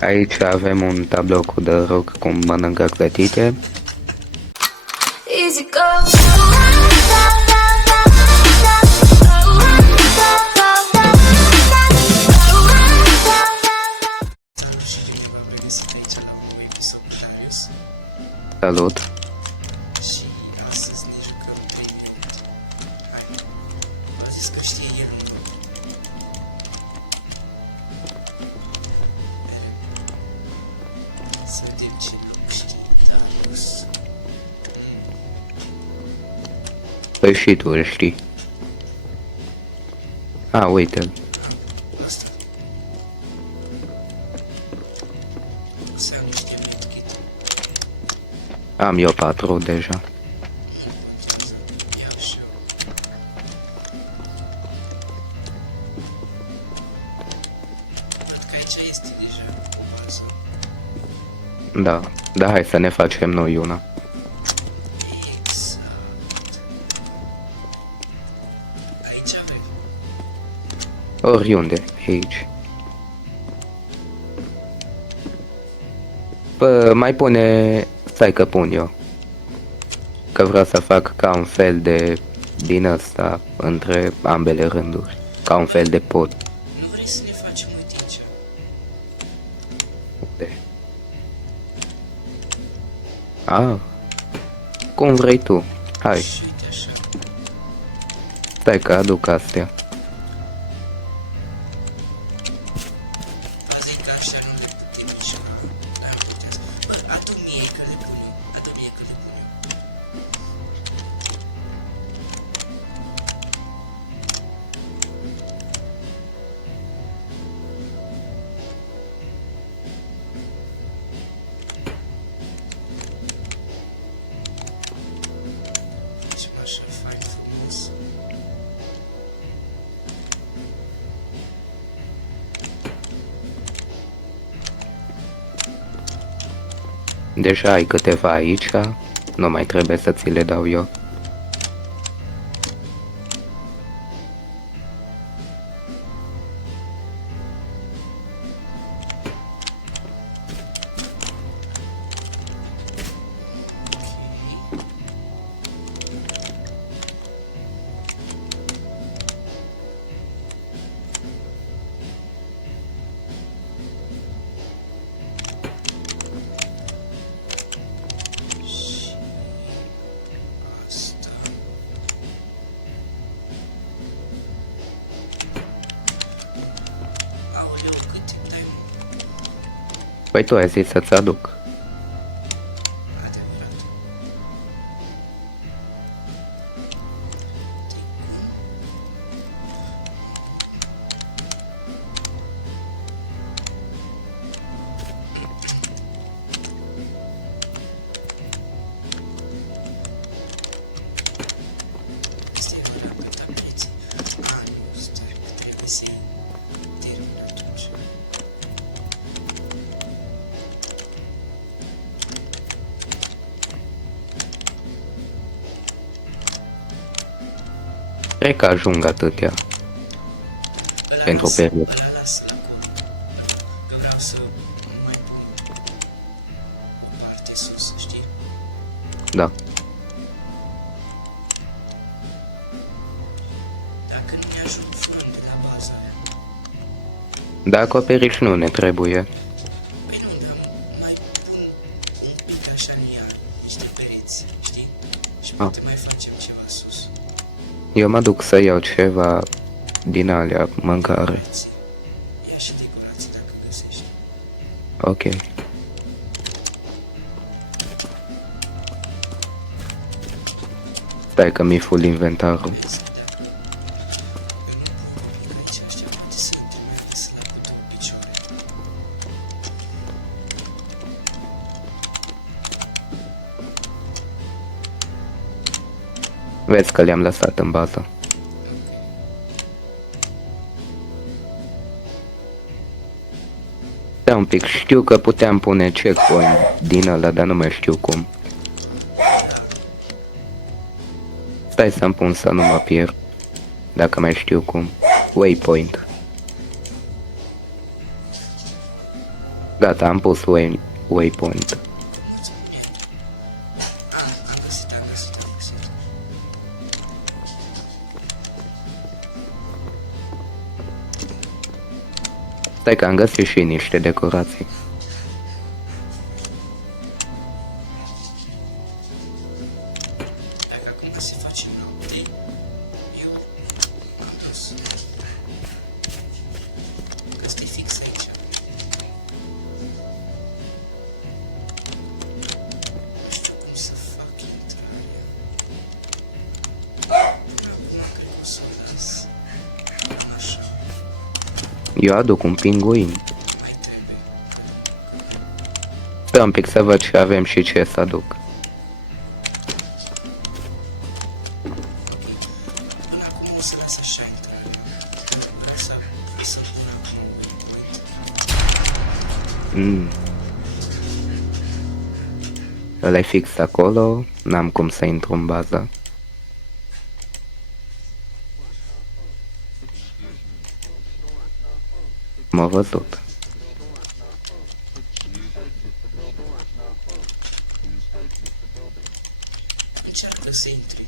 Aici avem un tablou cu The Rock cum mănâncă clătite. Easy go. Salut! Și astăzi ne jucăm 3 minute. Hai, a zis că știe el un lucru. Să vedem ce lucru știe Darius. Păi și tu îl știi. A, uite-l. Asta. O să iau niște medkit. Am eu 4 deja. Iau și eu. Văd că aici este deja o bază. Da, da, hai să ne facem noi una. Exact. Aici avem. Oriunde, aici. Bă, mai pune... Stai că pun eu. Că vreau să fac ca un fel de... din ăsta, între ambele rânduri. Ca un fel de pod. Nu vrei să ne facem, uite aici. Unde? Ah. Cum vrei tu. Hai, Și uite așa. stai că aduc astea. Faza e că așa nu le putem mișca. N-am putea să... Bă, adu mie că le pun eu. Adu mie că le pun eu. Facem așa fain frumos. Deja ai câteva aici, nu mai trebuie să ți le dau eu. Și asta. Aoleu, cât timp dai, mă? Păi tu ai zis să-ți aduc. Adevărat. Este ora cât apreți. A, nu, stai, că trebuie să-i termin atunci. Cred că ajung atâtea. Ăla Pentru o lasă, perioadă. ăla lasă la cont. Eu vreau să mai pun o parte sus, știi? Da. Dacă nu ne ajung furăm de la baza aia. Da, acoperiș nu ne trebuie. Păi nu, dar mai pun un pic așa în iar, niște pereți, știi? Și poate mai facem ceva sus. Eu mă duc să iau ceva din alea, mâncare. Decorații. Ia și decorații dacă găsești. Ok. Stai că mi-e full inventarul. Vezi, da. Eu nu pun nimic aici, ăștia poate să intre mai ales la cu două picioare. Vezi că le-am lăsat în bază. Da, un pic, știu că puteam pune checkpoint din ăla, dar nu mai știu cum. Stai să-mi pun să nu mă pierd. dacă mai știu cum. Waypoint. Gata, am pus waypoint. Mulțumim. Am găsit. Stai că am găsit și niște decorații. Dacă acum se face noapte, eu am dus. Că stai fix aici. Nu știu cum să fac intrarea. Acum cred că o să o las. Așa, Eu aduc un pinguin. mai trebuie. Stai un pic să văd și avem și ce să aduc. Până acum o să las așa intrarea. Vreau să pun acum waypoint. Ăla-i fix acolo, n-am cum să intru în bază. M-a văzut. Încearcă să intri.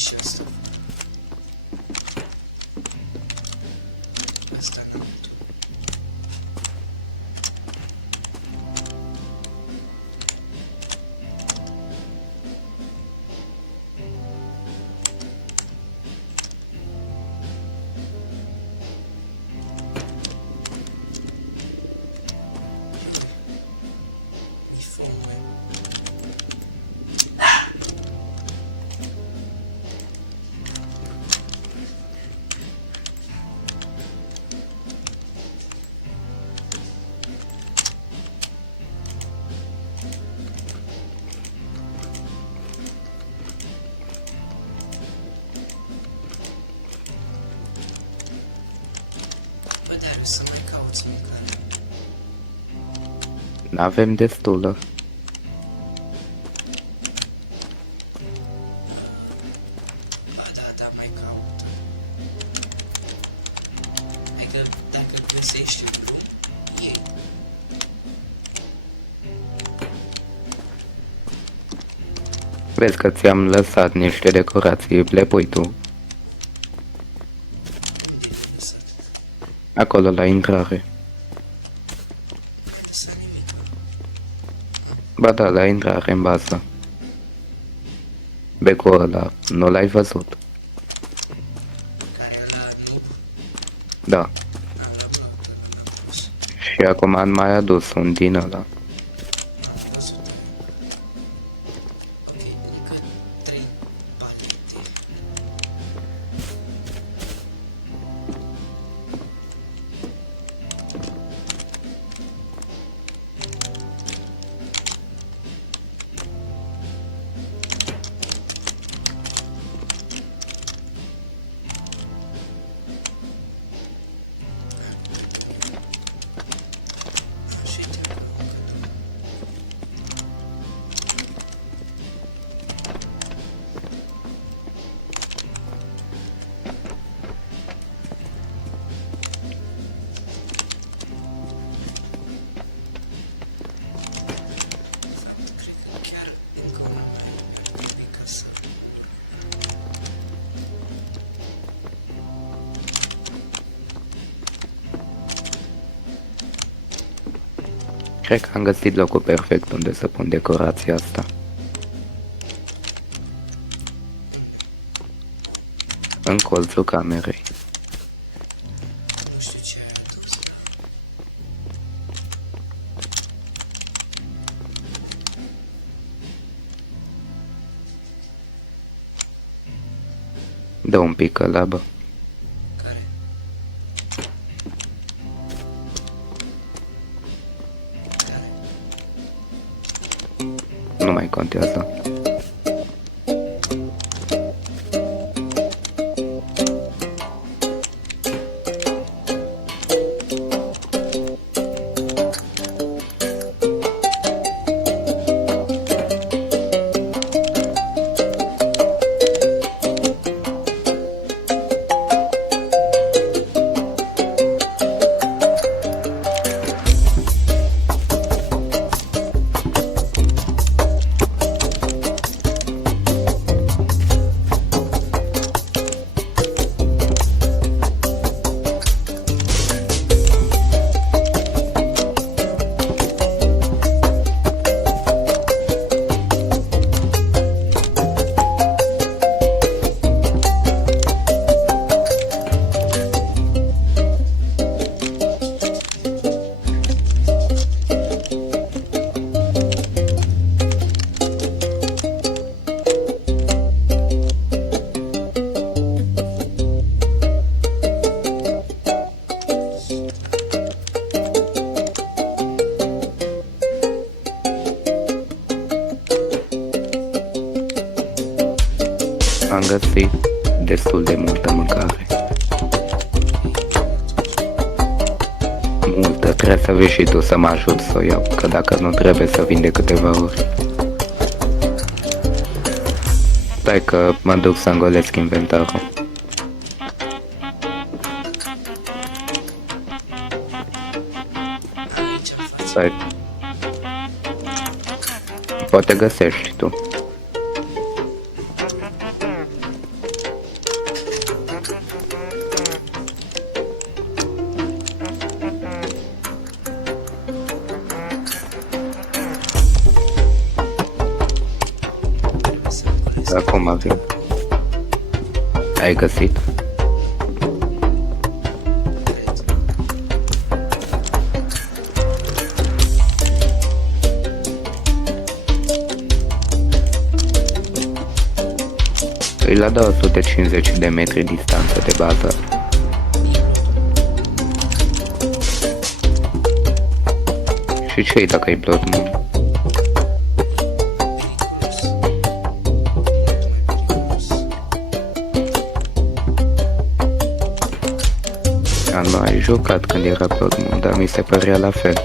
și asta. Asta n-am putut. Mi foame. Bă, dar o să mai cauți mâncare. N-avem destulă. Ba da, mai caut. Adică dacă găsești un drum, iei. Vezi că ți-am lăsat niște decorații, le pui tu. Unde le-ai lăsat? Acolo la intrare. Nu ai lăsat nimic. Ba da, la intrare în bază. Becul ăla, nu l-ai văzut? Care ăla noob? Da. N-am luat, ăla n-am pus. Și acum am mai adus un din ăla. Am văzut. Ok, încă 3 palete. Așa, uite acolo încă 2. Cred că chiar încă una mai ar trebui ca să... Cred că am găsit locul perfect unde să pun decorația asta. În colțul camerei. Nu știu ce ai adus, dar... Dă un pic ăla, bă. Care? Care? Nu mai contează. Am găsit destul de multă mâncare. Multă, trebuie să vii și tu să mă ajut să o iau, că dacă nu trebuie să vin de câteva ori. Stai că mă duc să îngolesc inventarul. Aici în față. Stai. Poate găsești tu. să golesc. Acum vin. Ai găsit? E la 250 de metri distanță de bază. Și ce-i dacă ai Blood Moon? Periculos. Mult mai periculos. Nu ai jucat când era Blood Moon, dar mi se părea la fel.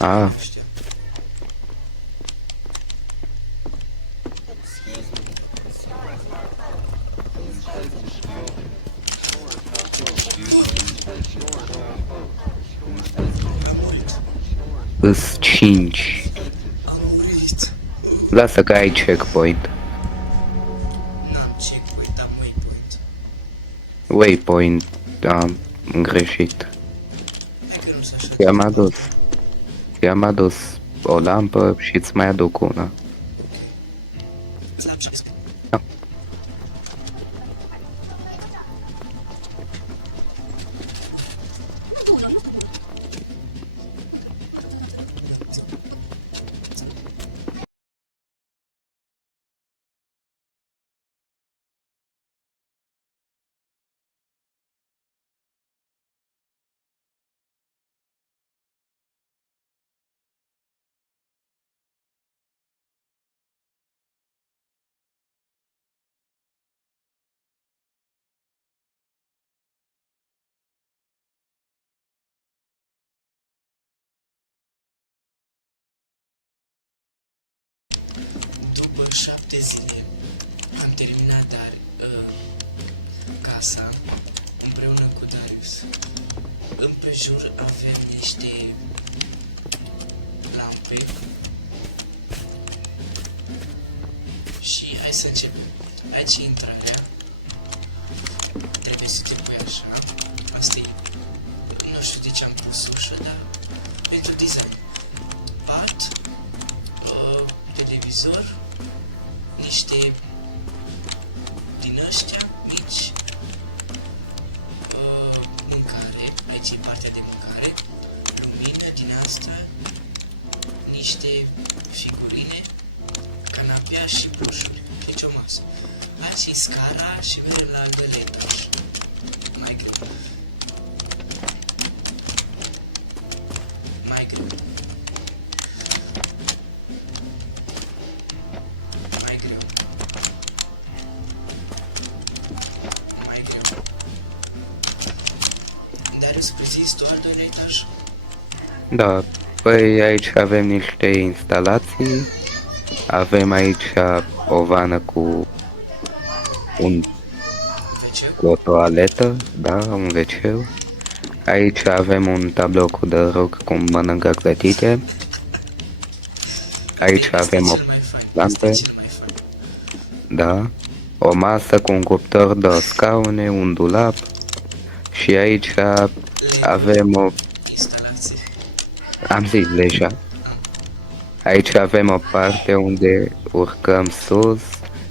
Ah, Nu știu. Am murit. îs 5. Am murit. Lasă că ai checkpoint. N-am checkpoint, am waypoint. Waypoint, am greșit. Hai că nu sunt așa. I-am adus. I-am adus o lampă și îți mai aduc una. Ți-am și zis. Da. După 7 zile am terminat casa împreună cu Darius. Împrejur avem niște lampe și hai să începem. Aici e intrarea. Trebuie să te pui așa. Asta e. Nu știu de ce am pus ușă, dar pentru design. Pat, televizor, niște din ăștia mici, mâncare, aici e partea de mâncare, lumină din asta, niște figurine, canapea și plușuri, deci o masă. Aici e scara și mergem la al doilea etaj. Mai greu. Mai greu. Mai greu. Mai greu. Dar îți prezinți tu al doilea etaj? Da, păi aici avem niște instalații. Avem aici o vană cu Vece? o toaletă, da, un wc. Aici avem un tablou cu de rog cu mănâncă clătite. Aici avem o cel mai fain. lampe. Este cel mai fain. Da, o masă cu un cuptor, două scaune, un dulap. Și aici avem o... Instalație. Am zis deja. Aici avem o parte unde urcăm sus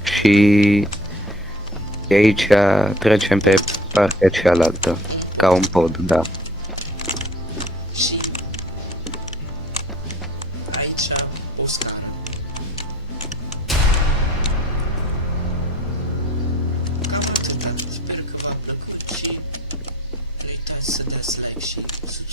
și de aici trecem pe partea cealaltă, ca un pod, da. Și aici o scară. Cam atâta. Sper că v-a plăcut și nu uitați să dați like și subscribe.